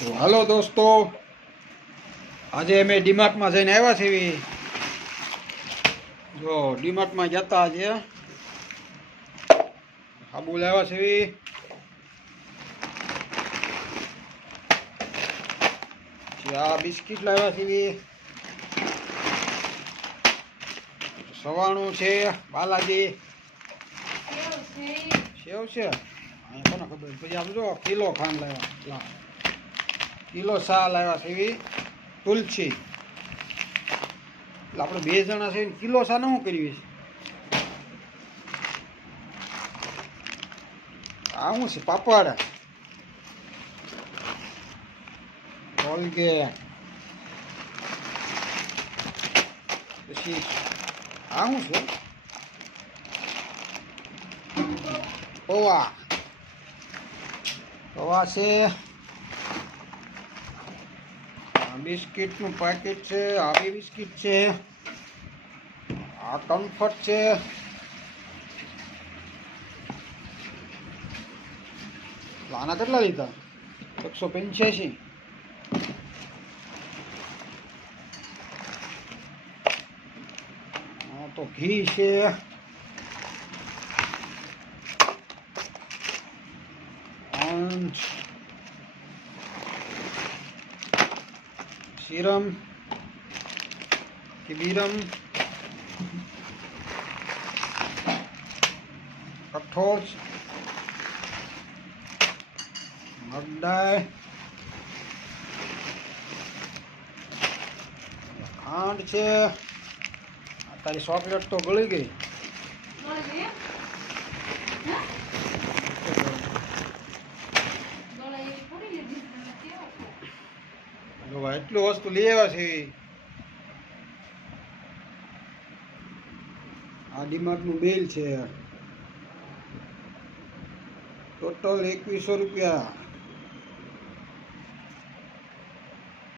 તો હાલો દોસ્તો, આજે અમે ડીમાર્ટમાં જઈને આવ્યા છીએ. જો ડીમાર્ટમાં જતા આજે સાબુ લાવ્યા છીએ. આ બિસ્કિટ લાવ્યા છીએ. સવાણું છે, બાલાજી સેવ છે. કોને ખબર. પછી આપણે જો કિલો ખાંડ લાવ્યા, કિલો ચા લાવ્યા છે. તુલસી એટલે આપણે 2 જણા છે. કિલો ચા ને શું કરવી છે? આ શું છે? પાપડ, કોલગેટ, પછી આ શું છે? પૌવા છે. બિસ્કિટનું પેકેટ છે. આવી બિસ્કિટ છે. આ કમ્ફર્ટ છે. આના કેટલા લીધા? 185. તો ઘી છે. सीरम किबीरम कठोच मगडाय खांड छे. तारी चॉकलेट तो गળી गई. એટલું વસ્તુ લઈ આવ્યા છે. આ ડીમાર્ટનું બિલ છે. ટોટલ 2100 રૂપિયા.